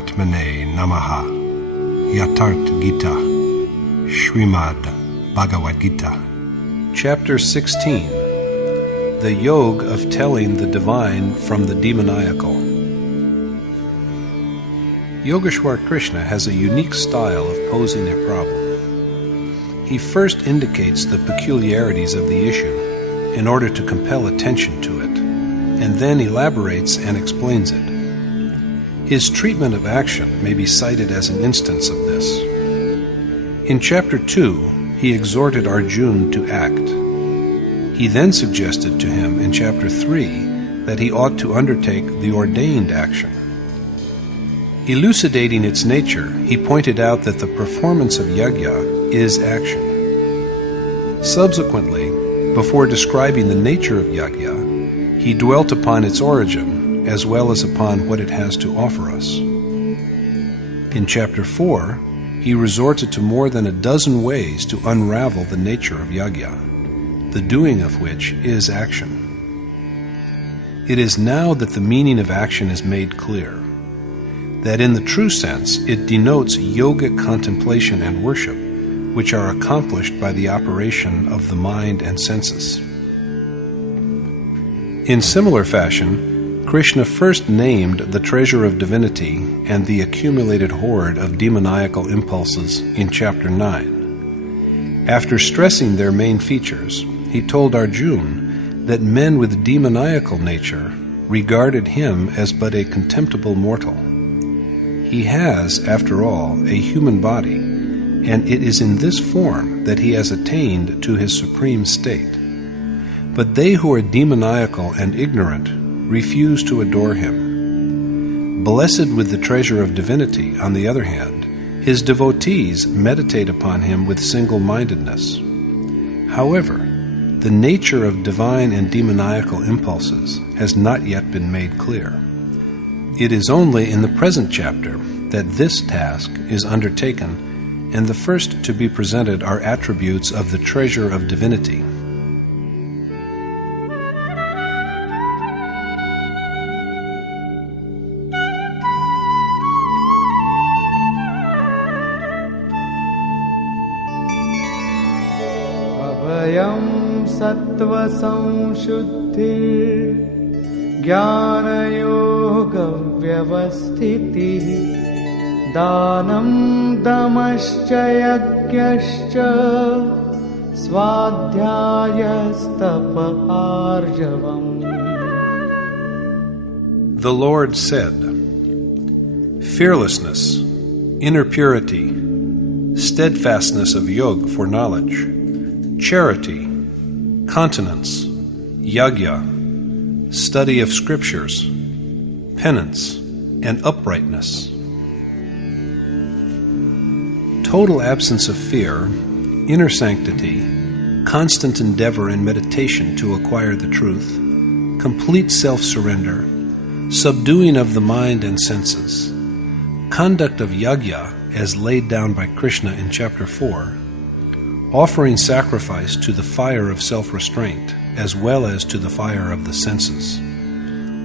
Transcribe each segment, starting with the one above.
Paramatmane Namaha. Yatart Gita. Srimad Bhagavad Gita. Chapter 16. The Yoga of Telling the Divine from the Demoniacal. Yogeshwar Krishna has a unique style of posing a problem. He first indicates the peculiarities of the issue in order to compel attention to it, and then elaborates and explains it. His treatment of action may be cited as an instance of this. In Chapter 2, he exhorted Arjuna to act. He then suggested to him in Chapter 3 that he ought to undertake the ordained action. Elucidating its nature, he pointed out that the performance of yajna is action. Subsequently, before describing the nature of yajna, he dwelt upon its origin as well as upon what it has to offer us. In Chapter 4, he resorted to more than a dozen ways to unravel the nature of yajna, the doing of which is action. It is now that the meaning of action is made clear, that in the true sense it denotes yogic contemplation and worship, which are accomplished by the operation of the mind and senses. In similar fashion, Krishna first named the treasure of divinity and the accumulated horde of demoniacal impulses in Chapter 9. After stressing their main features, he told Arjuna that men with demoniacal nature regarded him as but a contemptible mortal. He has, after all, a human body, and it is in this form that he has attained to his supreme state. But they who are demoniacal and ignorant refuse to adore him. Blessed with the treasure of divinity, on the other hand, his devotees meditate upon him with single-mindedness. However, the nature of divine and demoniacal impulses has not yet been made clear. It is only in the present chapter that this task is undertaken, and the first to be presented are attributes of the treasure of divinity. Abhayam sattva samshuddhir jnana yoga vyavasthiti danam damascha yajnascha swadhyayastapa arjavam. The Lord said, fearlessness, inner purity, steadfastness of yoga for knowledge, charity, continence, yajna, study of scriptures, penance, and uprightness. Total absence of fear, inner sanctity, constant endeavor in meditation to acquire the truth, complete self-surrender, subduing of the mind and senses, conduct of yajna as laid down by Krishna in Chapter 4, offering sacrifice to the fire of self-restraint as well as to the fire of the senses,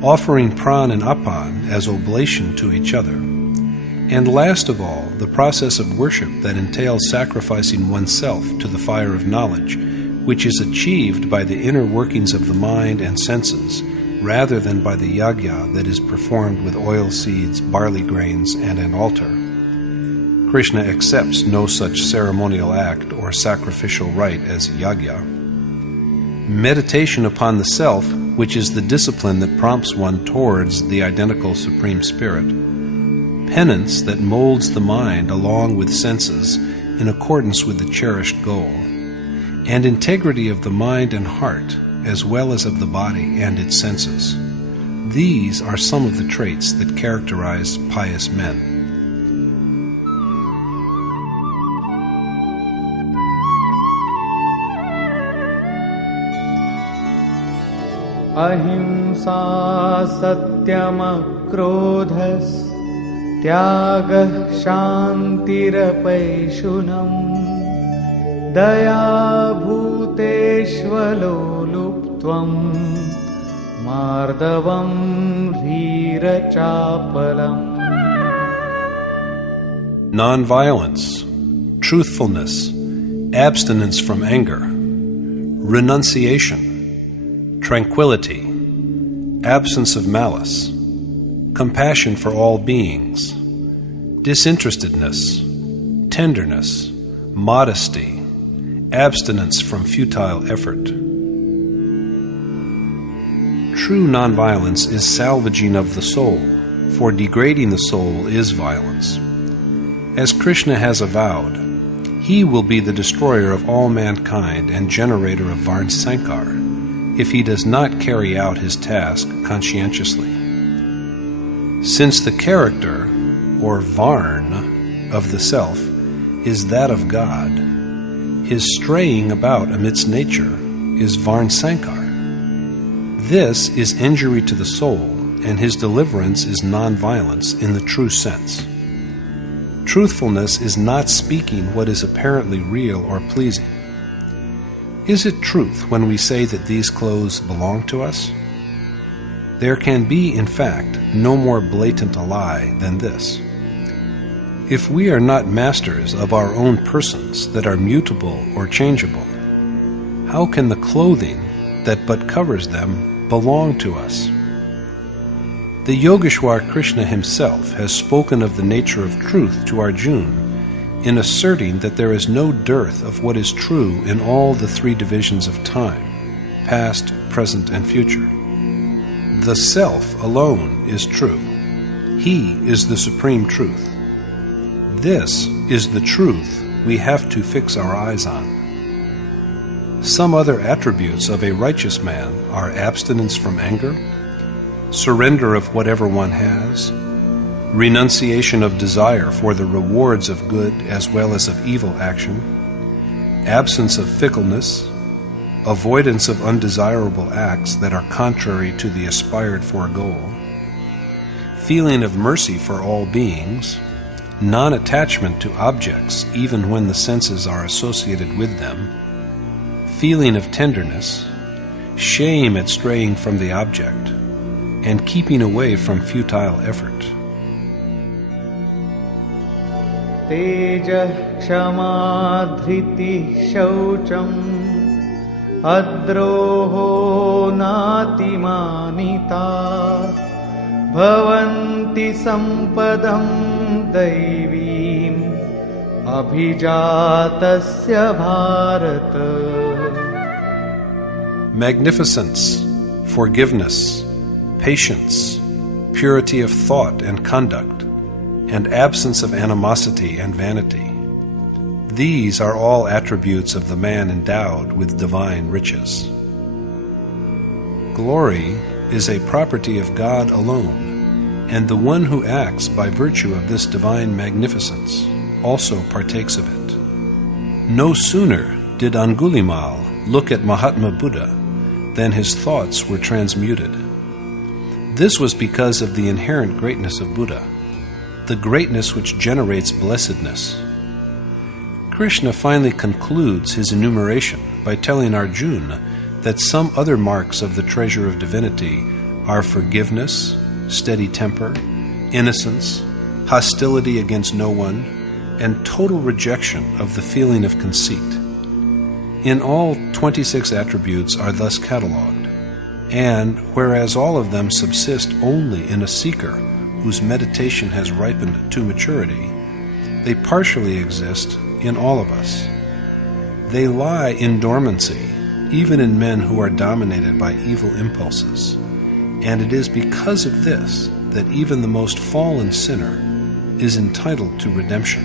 offering pran and apan as oblation to each other, and last of all, the process of worship that entails sacrificing oneself to the fire of knowledge, which is achieved by the inner workings of the mind and senses, rather than by the yajna that is performed with oil seeds, barley grains, and an altar. Krishna accepts no such ceremonial act or sacrificial rite as yajna. Meditation upon the self, which is the discipline that prompts one towards the identical Supreme Spirit, penance that molds the mind along with senses in accordance with the cherished goal, and integrity of the mind and heart as well as of the body and its senses. These are some of the traits that characterize pious men. Ahimsa satyama krodhas tyagah shantirapayshunam daya bhuteshvalo luptvam mardavam dhira chapalam. nonviolence, truthfulness, abstinence from anger, renunciation, tranquility, absence of malice, compassion for all beings, disinterestedness, tenderness, modesty, abstinence from futile effort. True nonviolence is salvaging of the soul, for degrading the soul is violence. As Krishna has avowed, he will be the destroyer of all mankind and generator of Varn Sankar if he does not carry out his task conscientiously. Since the character, or Varn, of the self is that of God, his straying about amidst nature is Varn Sankar. This is injury to the soul, and his deliverance is non-violence in the true sense. Truthfulness is not speaking what is apparently real or pleasing. Is it truth when we say that these clothes belong to us? There can be, in fact, no more blatant a lie than this. If we are not masters of our own persons that are mutable or changeable, how can the clothing that but covers them belong to us? The Yogeshwar Krishna himself has spoken of the nature of truth to Arjuna in asserting that there is no dearth of what is true in all the three divisions of time, past, present, and future. The self alone is true. He is the supreme truth. This is the truth we have to fix our eyes on. Some other attributes of a righteous man are abstinence from anger, surrender of whatever one has, renunciation of desire for the rewards of good as well as of evil action, absence of fickleness, avoidance of undesirable acts that are contrary to the aspired for goal, feeling of mercy for all beings, non-attachment to objects even when the senses are associated with them, feeling of tenderness, shame at straying from the object, and keeping away from futile effort. Teja kshama dhriti shaucham adroho natimanita bhavanti sampadam daivim abhijatasya bharata. Magnificence, forgiveness, patience, purity of thought and conduct, and absence of animosity and vanity. These are all attributes of the man endowed with divine riches. Glory is a property of God alone, and the one who acts by virtue of this divine magnificence also partakes of it. No sooner did Angulimal look at Mahatma Buddha than his thoughts were transmuted. This was because of the inherent greatness of Buddha, the greatness which generates blessedness. Krishna finally concludes his enumeration by telling Arjuna that some other marks of the treasure of divinity are forgiveness, steady temper, innocence, hostility against no one, and total rejection of the feeling of conceit. In all, 26 attributes are thus catalogued, and whereas all of them subsist only in a seeker whose meditation has ripened to maturity, they partially exist in all of us. They lie in dormancy, even in men who are dominated by evil impulses, and it is because of this that even the most fallen sinner is entitled to redemption.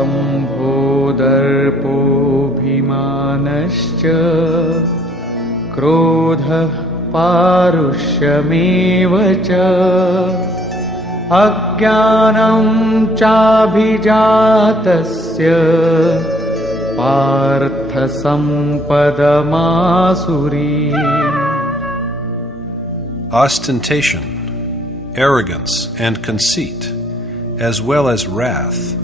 दम्भोदर्पोऽभिमानश्च क्रोधः पारुष्यमेव च अज्ञानं चाभिजातस्य पार्थसम्पदमासुरी. Ostentation, arrogance, and conceit, as well as wrath,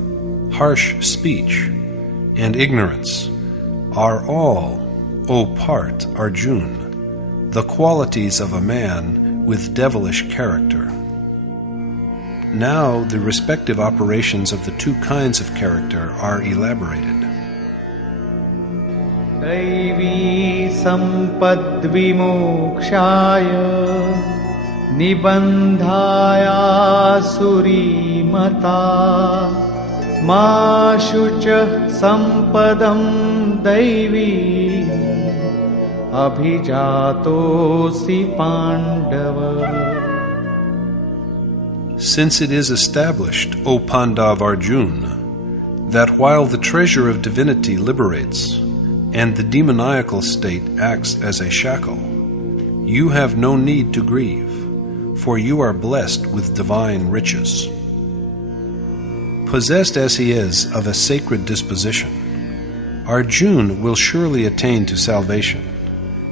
harsh speech, and ignorance, are all, O part Arjuna, the qualities of a man with devilish character. Now the respective operations of the two kinds of character are elaborated. Daivi sampadvimokshaya nibandhaya surimata ma shucha sampadam daivi abhijatosi pandava. Since it is established, O Pandav Arjuna, that while the treasure of divinity liberates, and the demoniacal state acts as a shackle, you have no need to grieve, for you are blessed with divine riches. Possessed as he is of a sacred disposition, Arjuna will surely attain to salvation,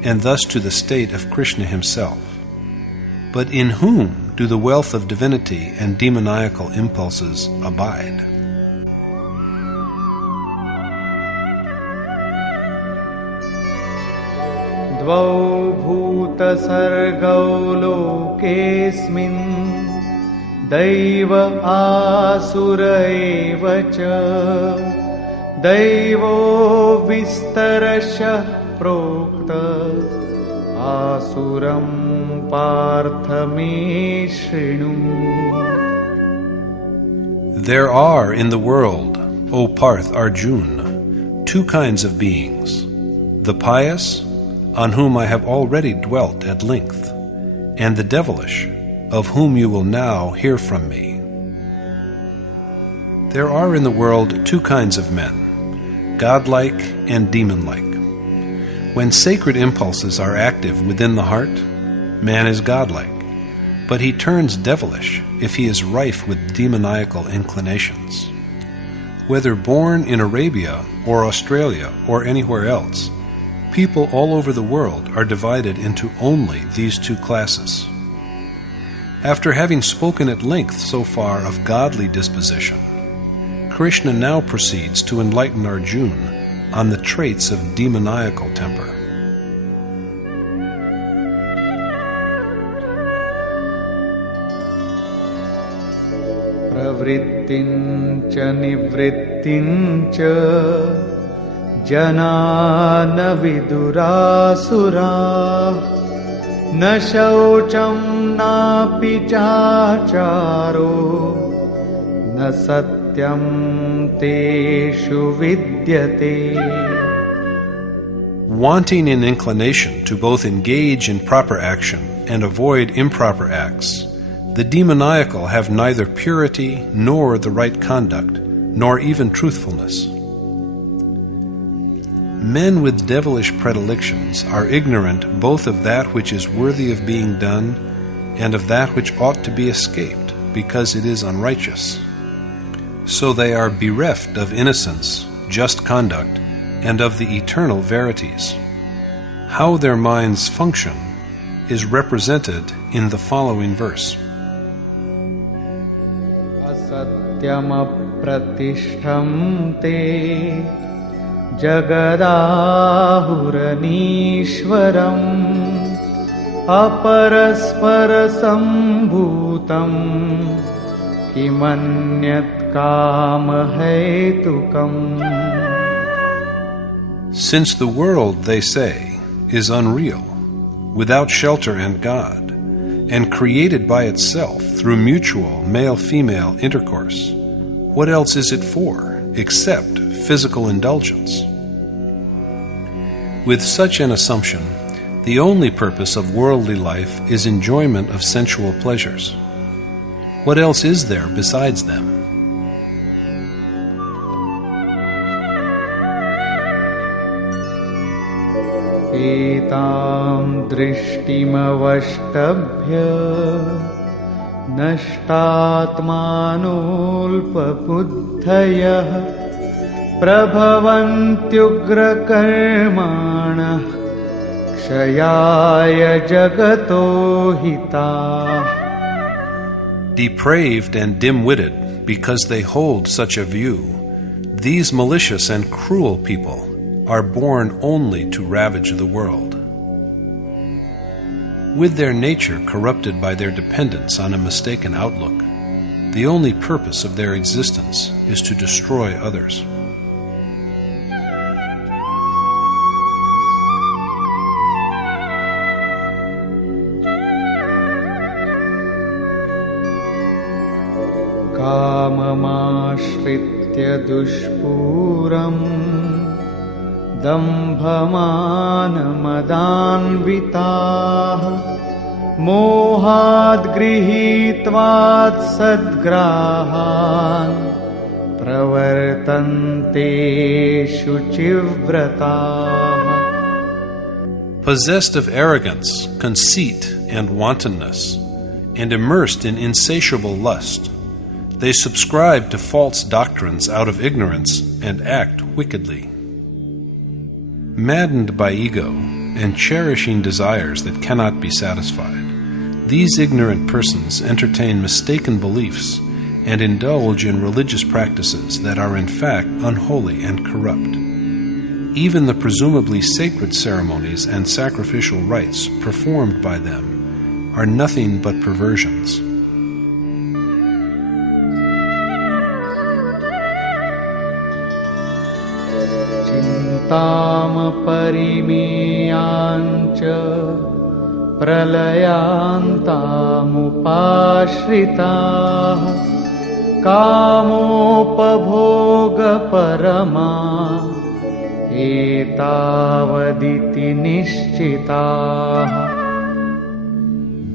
and thus to the state of Krishna himself. But in whom do the wealth of divinity and demoniacal impulses abide? Dvau bhuta sargau lokesmin daiva asura eva cha daivo vistarasya prokta asuram partha me shrinu. There are in the world, O Parth Arjuna, two kinds of beings, the pious, on whom I have already dwelt at length, and the devilish, of whom you will now hear from me. There are in the world two kinds of men, godlike and demon-like. When sacred impulses are active within the heart, man is godlike, but he turns devilish if he is rife with demoniacal inclinations. Whether born in Arabia or Australia or anywhere else, people all over the world are divided into only these two classes. After having spoken at length so far of godly disposition, Krishna now proceeds to enlighten Arjuna on the traits of demoniacal temper. Pravrittincha nivrittincha janana vidurasura na shaucham napi chacharo na satyam teshu vidyate. Wanting in inclination to both engage in proper action and avoid improper acts, the demoniacal have neither purity nor the right conduct, nor even truthfulness. Men with devilish predilections are ignorant both of that which is worthy of being done and of that which ought to be escaped, because it is unrighteous. So they are bereft of innocence, just conduct, and of the eternal verities. How their minds function is represented in the following verse. Asatyam apratishtham te Jagadahuranishwaram aparaspara sambhutam kimanyat kama hetukam. Since the world, they say, is unreal, without shelter and God, and created by itself through mutual male-female intercourse, what else is it for except physical indulgence? With such an assumption, the only purpose of worldly life is enjoyment of sensual pleasures. What else is there besides them? Etam drishtimavashtabhya nashtatmanulpabuddhayah prabhavantyugra karmanah kshayaya jagato hitah. Depraved and dim-witted, because they hold such a view, these malicious and cruel people are born only to ravage the world. With their nature corrupted by their dependence on a mistaken outlook, the only purpose of their existence is to destroy others. काममाश्रित्य दुष्पूरम् दम्भमानमदान्विताः मोहाद् गृहीत्वात् सद्ग्राहान् प्रवर्तन्ते शुचिव्रताः. Possessed of arrogance, conceit, and wantonness, and immersed in insatiable lust, they subscribe to false doctrines out of ignorance and act wickedly. Maddened by ego and cherishing desires that cannot be satisfied, these ignorant persons entertain mistaken beliefs and indulge in religious practices that are in fact unholy and corrupt. Even the presumably sacred ceremonies and sacrificial rites performed by them are nothing but perversions. चिन्तामपरिमेयाञ्च प्रलयान्तामुपाश्रिताः कामोपभोगपरमा एतावदिति निश्चिताः.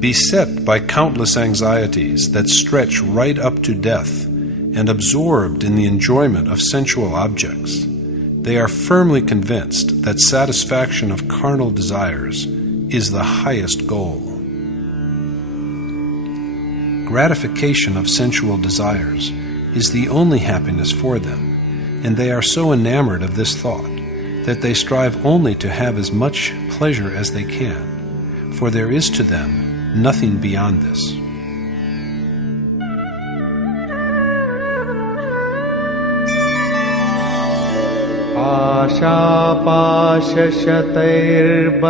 Beset by countless anxieties that stretch right up to death and absorbed in the enjoyment of sensual objects, they are firmly convinced that satisfaction of carnal desires is the highest goal. Gratification of sensual desires is the only happiness for them, and they are so enamored of this thought that they strive only to have as much pleasure as they can, for there is to them nothing beyond this.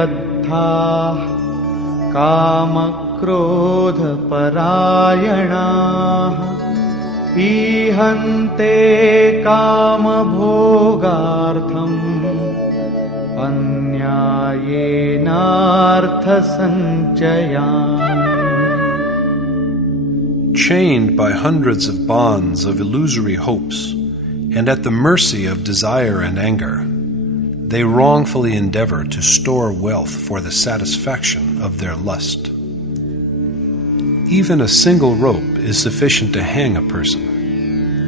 आशापाशशतैर्बद्धाः कामक्रोधपरायणाः ईहन्ते कामभोगार्थम् अन्यायेनार्थसञ्चयान्. Chained by hundreds of bonds of illusory hopes, and at the mercy of desire and anger, they wrongfully endeavor to store wealth for the satisfaction of their lust. Even a single rope is sufficient to hang a person,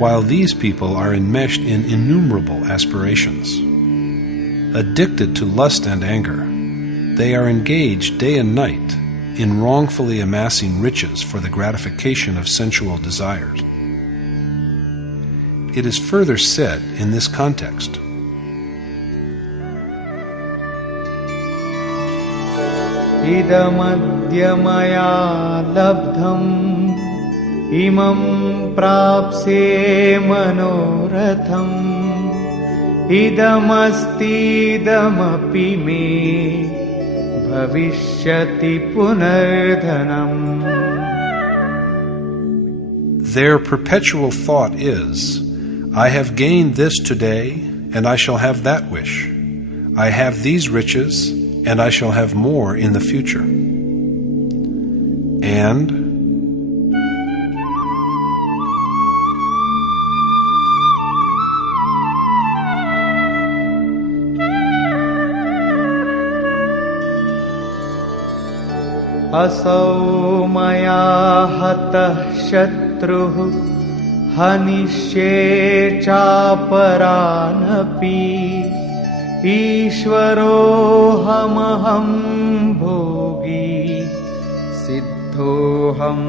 while these people are enmeshed in innumerable aspirations. Addicted to lust and anger, they are engaged day and night in wrongfully amassing riches for the gratification of sensual desires. It is further said in this context, इदमद्य मया लब्धम् इमं प्राप्स्ये मनोरथम् इदमस्तीदमपि मे भविष्यति पुनर्धनम्. Their perpetual thought is, I have gained this today, and I shall have that wish. I have these riches, and I shall have more in the future. And असौ मया हतः शत्रुः हनिष्ये चापरानपि ईश्वरोऽहमहं भोगी सिद्धोऽहं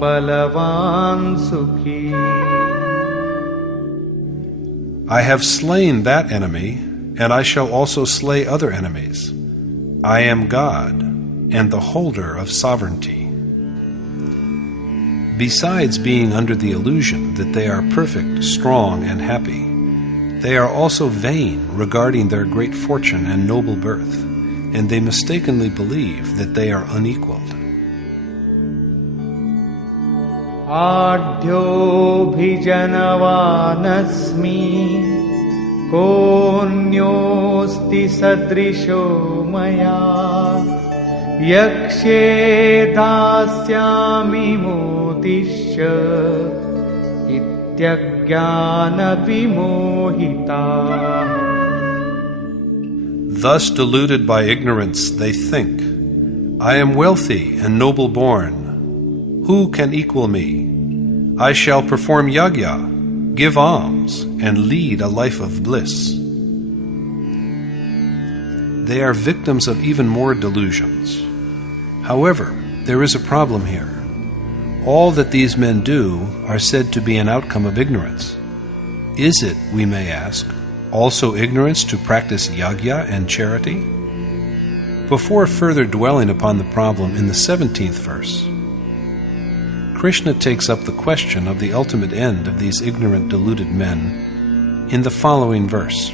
बलवान् सुखी. I have slain that enemy, and I shall also slay other enemies. I am God, and the holder of sovereignty. Besides being under the illusion that they are perfect, strong, and happy, they are also vain regarding their great fortune and noble birth, and they mistakenly believe that they are unequaled. Adhyobhijanavaanasmi konyosti sadrisho maya yakshe dasyami modishya ityajnana vimohita. Thus deluded by ignorance, they think, I am wealthy and noble born. Who can equal me? I shall perform yajna, give alms, and lead a life of bliss. They are victims of even more delusions. However, there is a problem here. All that these men do are said to be an outcome of ignorance. Is it, we may ask, also ignorance to practice yajna and charity? Before further dwelling upon the problem in the 17th verse, Krishna takes up the question of the ultimate end of these ignorant, deluded men in the following verse.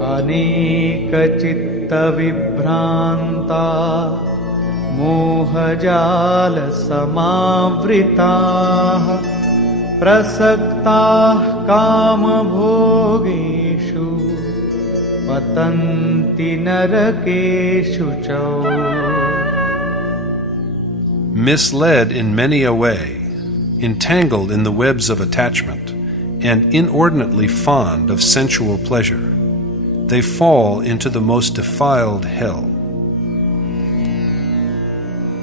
Aneka chitta vibhranta mohajala samavrita prasakta kama bhogeshu patanti narakeshu chau. Misled in many a way, entangled in the webs of attachment, and inordinately fond of sensual pleasure, they fall into the most defiled hell.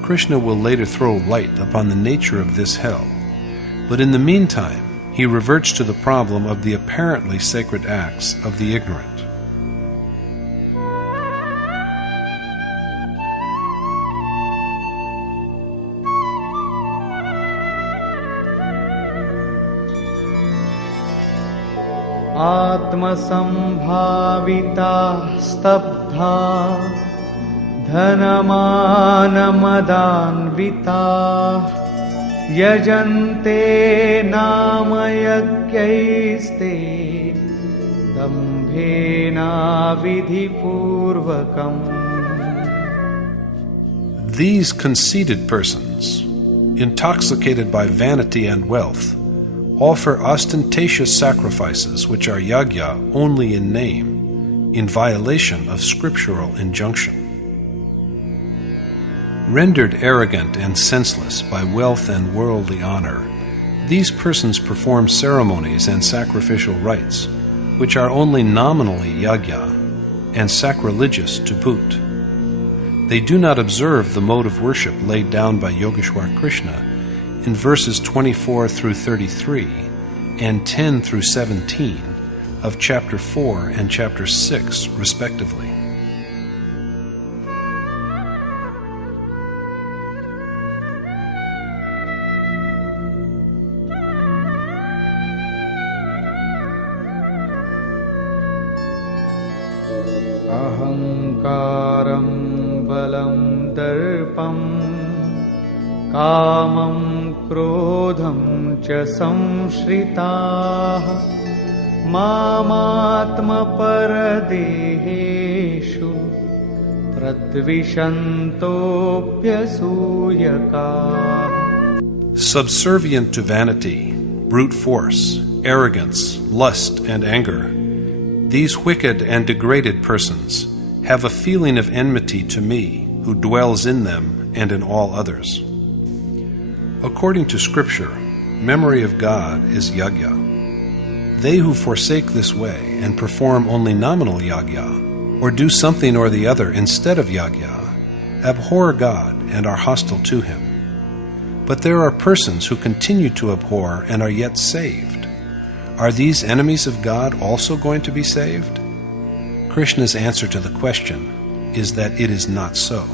Krishna will later throw light upon the nature of this hell, but in the meantime, he reverts to the problem of the apparently sacred acts of the ignorant. Atmasambhavita stabdha dhanamanamadhanvita yajante namayagyaiste dambhena vidhipurvakam. These conceited persons, intoxicated by vanity and wealth, offer ostentatious sacrifices which are yajna only in name, in violation of scriptural injunction. Rendered arrogant and senseless by wealth and worldly honor, these persons perform ceremonies and sacrificial rites, which are only nominally yajna and sacrilegious to boot. They do not observe the mode of worship laid down by Yogeshwar Krishna in verses 24 through 33 and 10 through 17 of chapter 4 and chapter 6, respectively. Ahankaram balam darpam Kamam krodham cha samshritah Mamatma paradeheshu pradvishantopyasuyakah. Subservient to vanity, brute force, arrogance, lust, and anger, these wicked and degraded persons have a feeling of enmity to me, who dwells in them and in all others. According to Scripture, memory of God is yajna. They who forsake this way and perform only nominal yajna, or do something or the other instead of yajna, abhor God and are hostile to Him. But there are persons who continue to abhor and are yet saved. Are these enemies of God also going to be saved? Krishna's answer to the question is that it is not so.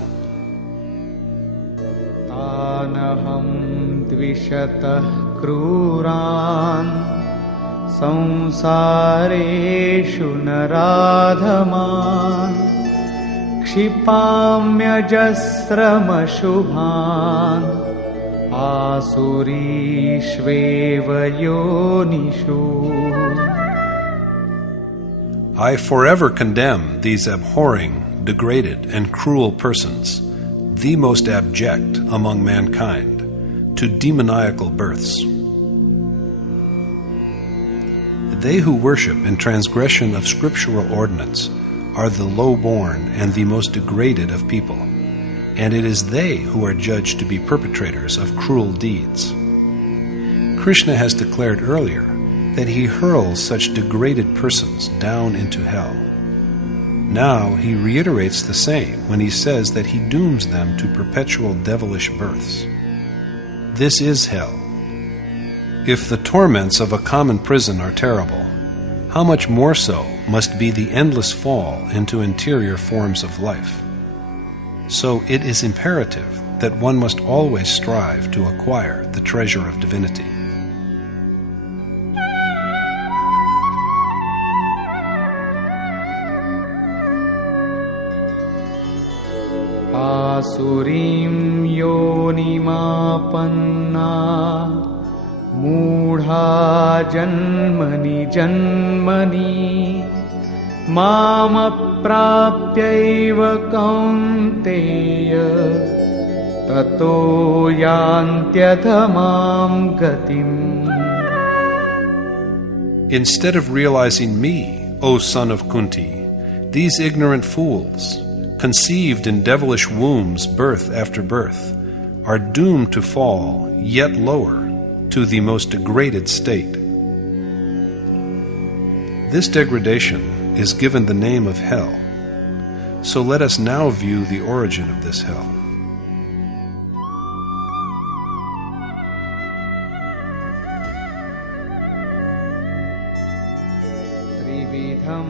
Tanaham dvishatah kruran samsareshu naradhaman kshipamyajasramashubhan आसुरीष्वेव योनिषु. I forever condemn these abhorring, degraded, and cruel persons, the most abject among mankind, to demoniacal births. They who worship in transgression of scriptural ordinance are the low-born and the most degraded of people, and it is they who are judged to be perpetrators of cruel deeds. Krishna has declared earlier that he hurls such degraded persons down into hell. Now he reiterates the same when he says that he dooms them to perpetual devilish births. This is hell. If the torments of a common prison are terrible, how much more so must be the endless fall into interior forms of life. So it is imperative that one must always strive to acquire the treasure of divinity. आसुरीं योनिमापन्ना मूढा जन्मनि जन्मनि मामप्राप्यैव कौन्तेय ततो यान्त्यधमां गतिम्. Instead of realizing me, O son of Kunti, these ignorant fools, conceived in devilish wombs birth after birth, are doomed to fall yet lower to the most degraded state. This degradation is given the name of hell. So let us now view the origin of this hell. त्रिविधं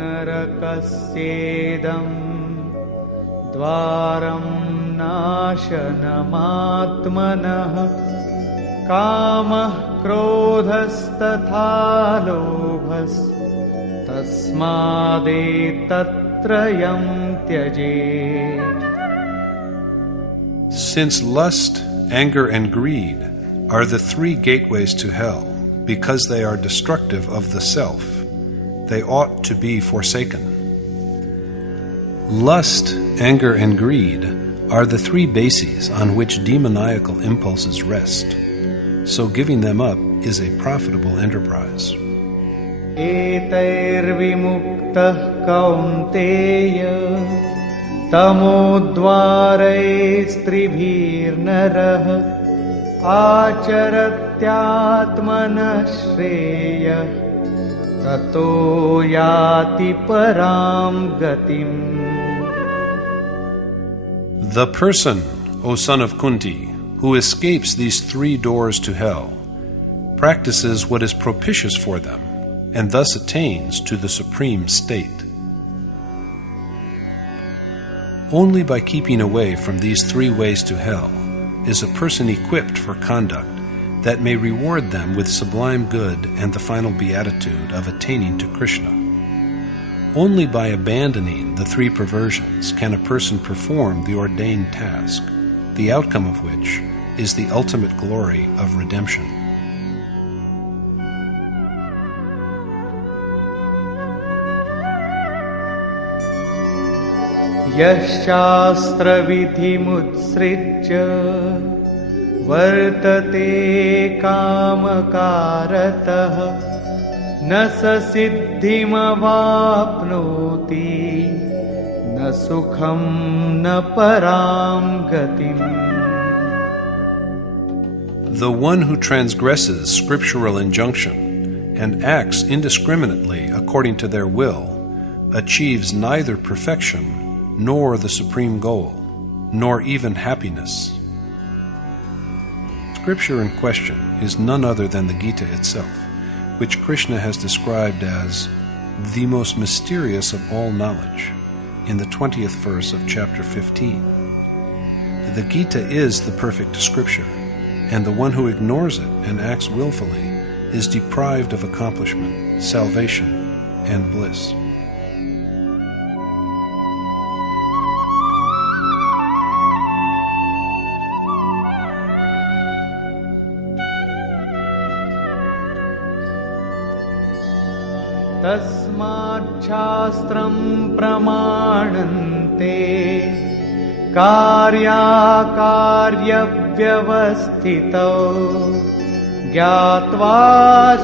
नरकस्येदम् द्वारं नाशनमात्मनः कामः क्रोधस्तथा लोभस् तस्मादेतत्त्रयं त्यजेत्. Since lust, anger, and greed are the three gateways to hell, because they are destructive of the self, they ought to be forsaken. Lust, anger, and greed are the three bases on which demoniacal impulses rest, so giving them up is a profitable enterprise. एतैर्विमुक्तः कौन्तेय तमोद्वारैस्त्रिभिर्नरः आचरत्यात्मनः श्रेयः ततो याति परां गतिम्. The person, O son of Kunti, who escapes these three doors to hell, practices what is propitious for them, and thus attains to the supreme state. Only by keeping away from these three ways to hell is a person equipped for conduct that may reward them with sublime good and the final beatitude of attaining to Krishna. Only by abandoning the three perversions can a person perform the ordained task, the outcome of which is the ultimate glory of redemption. यशास्त्रविधिमुत्सृज्य वर्तते कामकारतः न स सिद्धिमवाप्नोति न सुखं न परां गतिम्. The one who transgresses scriptural injunction and acts indiscriminately according to their will achieves neither perfection nor the supreme goal, nor even happiness. Scripture in question is none other than the Gita itself, which Krishna has described as the most mysterious of all knowledge in the 20th verse of chapter 15. The Gita is the perfect scripture, and the one who ignores it and acts willfully is deprived of accomplishment, salvation, and bliss. शास्त्रं प्रमाणन्ते कार्याकार्यव्यवस्थितौ ज्ञात्वा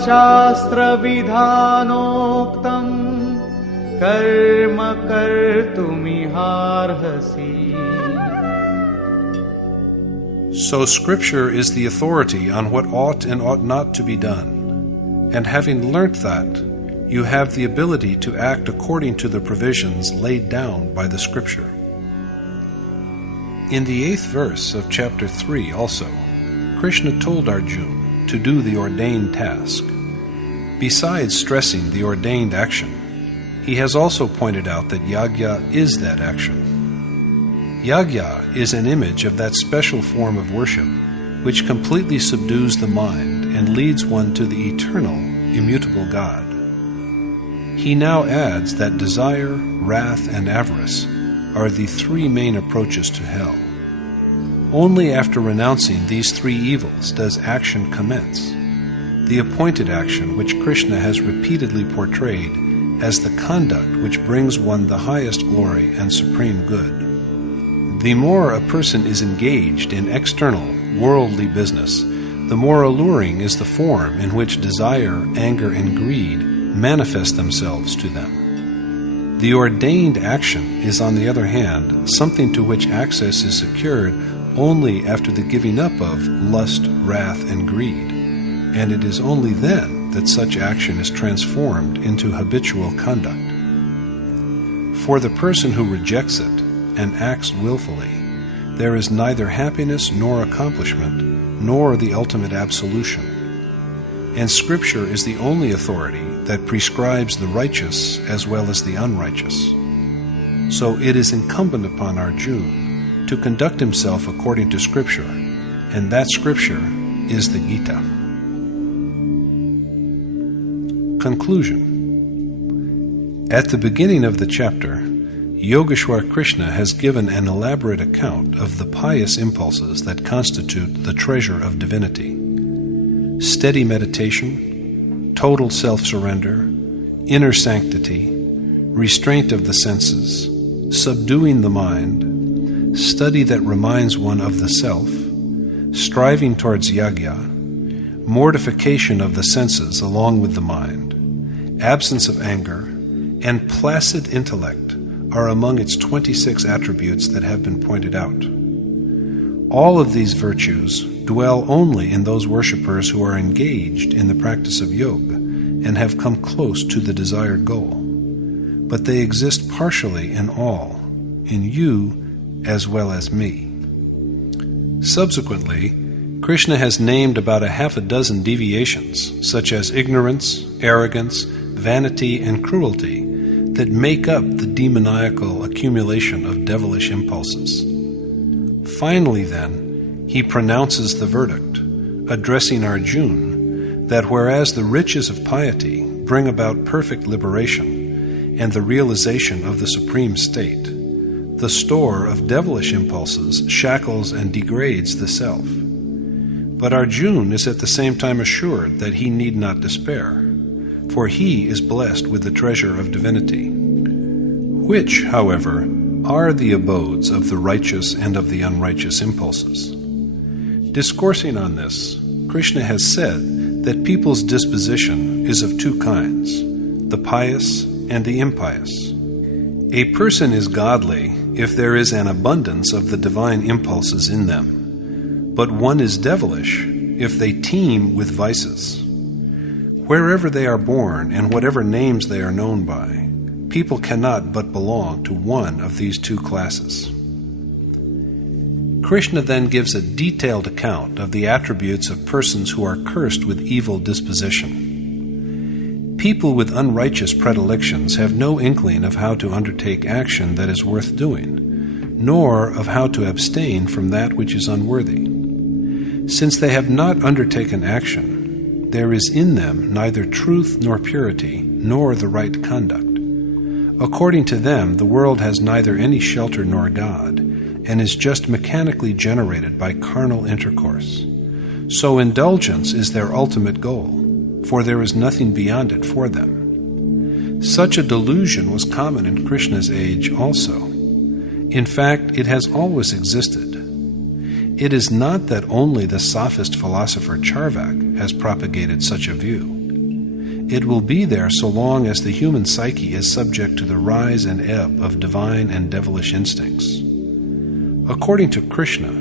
शास्त्रविधानोक्तं कर्म कर्तुमिहार्हसि. So Scripture is the authority on what ought and ought not to be done. And having learnt that, you have the ability to act according to the provisions laid down by the Scripture. In the 8th verse of chapter 3 also, Krishna told Arjuna to do the ordained task. Besides stressing the ordained action, he has also pointed out that yajna is that action. Yajna is an image of that special form of worship which completely subdues the mind and leads one to the eternal, immutable God. He now adds that desire, wrath, and avarice are the three main approaches to hell. Only after renouncing these three evils does action commence, the appointed action which Krishna has repeatedly portrayed as the conduct which brings one the highest glory and supreme good. The more a person is engaged in external, worldly business, the more alluring is the form in which desire, anger, and greed manifest themselves to them. The ordained action is, on the other hand, something to which access is secured only after the giving up of lust, wrath, and greed, and it is only then that such action is transformed into habitual conduct. For the person who rejects it and acts willfully, there is neither happiness nor accomplishment, nor the ultimate absolution. And Scripture is the only authority that prescribes the righteous as well as the unrighteous. So it is incumbent upon Arjuna to conduct himself according to Scripture, and that Scripture is the Gita. Conclusion. At the beginning of the chapter, Yogeshwar Krishna has given an elaborate account of the pious impulses that constitute the treasure of divinity. Steady meditation, total self-surrender, inner sanctity, restraint of the senses, subduing the mind, study that reminds one of the self, striving towards yajna, mortification of the senses along with the mind, absence of anger, and placid intellect are among its 26 attributes that have been pointed out. All of these virtues dwell only in those worshippers who are engaged in the practice of yoga and have come close to the desired goal. But they exist partially in all, in you as well as me. Subsequently, Krishna has named about a half a dozen deviations, such as ignorance, arrogance, vanity, and cruelty, that make up the demoniacal accumulation of devilish impulses. Finally, then, he pronounces the verdict, addressing Arjuna, that whereas the riches of piety bring about perfect liberation and the realization of the supreme state, the store of devilish impulses shackles and degrades the self. But Arjuna is at the same time assured that he need not despair, for he is blessed with the treasure of divinity, which, however, are the abodes of the righteous and of the unrighteous impulses. Discoursing on this, Krishna has said that people's disposition is of two kinds, the pious and the impious. A person is godly if there is an abundance of the divine impulses in them, but one is devilish if they teem with vices. Wherever they are born and whatever names they are known by, people cannot but belong to one of these two classes. Krishna then gives a detailed account of the attributes of persons who are cursed with evil disposition. People with unrighteous predilections have no inkling of how to undertake action that is worth doing, nor of how to abstain from that which is unworthy. Since they have not undertaken action, there is in them neither truth nor purity, nor the right conduct. According to them, the world has neither any shelter nor God, and is just mechanically generated by carnal intercourse. So indulgence is their ultimate goal, for there is nothing beyond it for them. Such a delusion was common in Krishna's age also. In fact, it has always existed. It is not that only the sophist philosopher Charvak has propagated such a view. It will be there so long as the human psyche is subject to the rise and ebb of divine and devilish instincts. According to Krishna,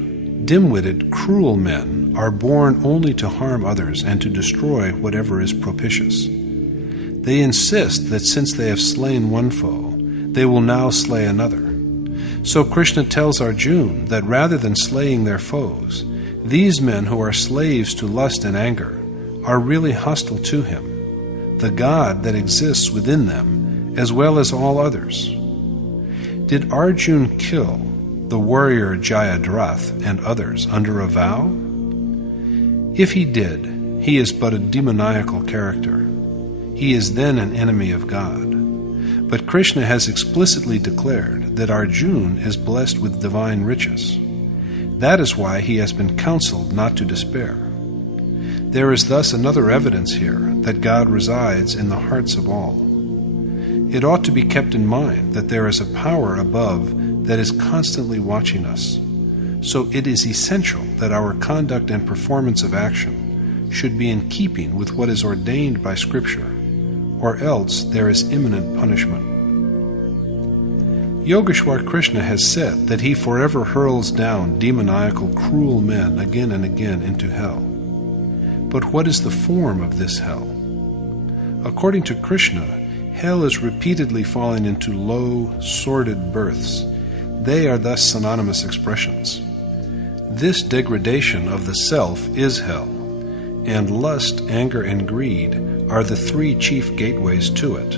dim-witted, cruel men are born only to harm others and to destroy whatever is propitious. They insist that since they have slain one foe, they will now slay another. So Krishna tells Arjuna that rather than slaying their foes, these men who are slaves to lust and anger are really hostile to him, the God that exists within them, as well as all others. Did Arjuna kill the warrior Jayadrath and others under a vow? If he did, he is but a demoniacal character. He is then an enemy of God. But Krishna has explicitly declared that Arjuna is blessed with divine riches. That is why he has been counseled not to despair. There is thus another evidence here that God resides in the hearts of all. It ought to be kept in mind that there is a power above that is constantly watching us. So it is essential that our conduct and performance of action should be in keeping with what is ordained by Scripture, or else there is imminent punishment. Yogeshwar Krishna has said that he forever hurls down demoniacal, cruel men again and again into hell. But what is the form of this hell? According to Krishna, hell is repeatedly falling into low, sordid births. They are thus synonymous expressions. This degradation of the self is hell, and lust, anger, and greed are the three chief gateways to it.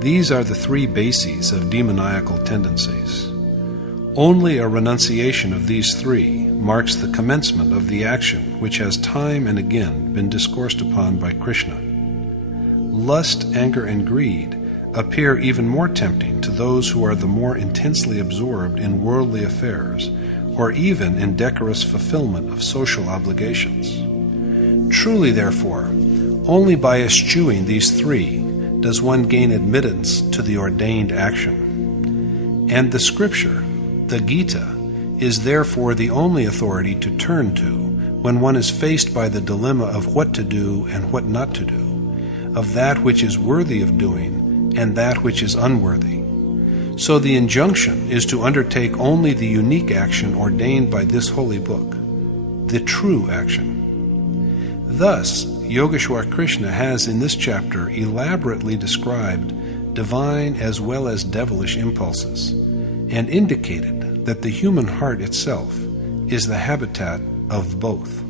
These are the three bases of demoniacal tendencies. Only a renunciation of these three marks the commencement of the action which has time and again been discoursed upon by Krishna. Lust, anger, and greed appear even more tempting to those who are the more intensely absorbed in worldly affairs, or even in decorous fulfillment of social obligations. Truly, therefore, only by eschewing these three does one gain admittance to the ordained action. And the Scripture, the Gita, is therefore the only authority to turn to when one is faced by the dilemma of what to do and what not to do, of that which is worthy of doing and that which is unworthy. So the injunction is to undertake only the unique action ordained by this holy book, the true action. Thus, Yogeshwar Krishna has in this chapter elaborately described divine as well as devilish impulses, and indicated that the human heart itself is the habitat of both.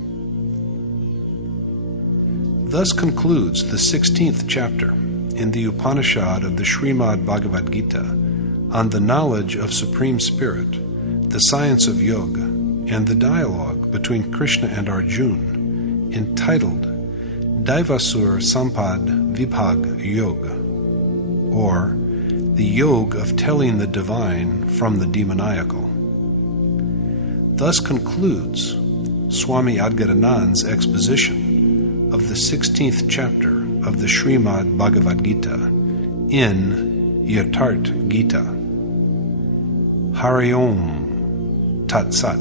Thus concludes the 16th chapter in the Upanishad of the Srimad Bhagavad Gita on the knowledge of Supreme Spirit, the science of yoga, and the dialogue between Krishna and Arjuna, entitled Dewasur Sampati Vibhag Yoga, or the yoga of telling the divine from the demoniacal. Thus concludes Swami Adgaranand's exposition of the 16th chapter of the Srimad Bhagavad Gita in Yatharth Gita. Hari Om Tat Sat.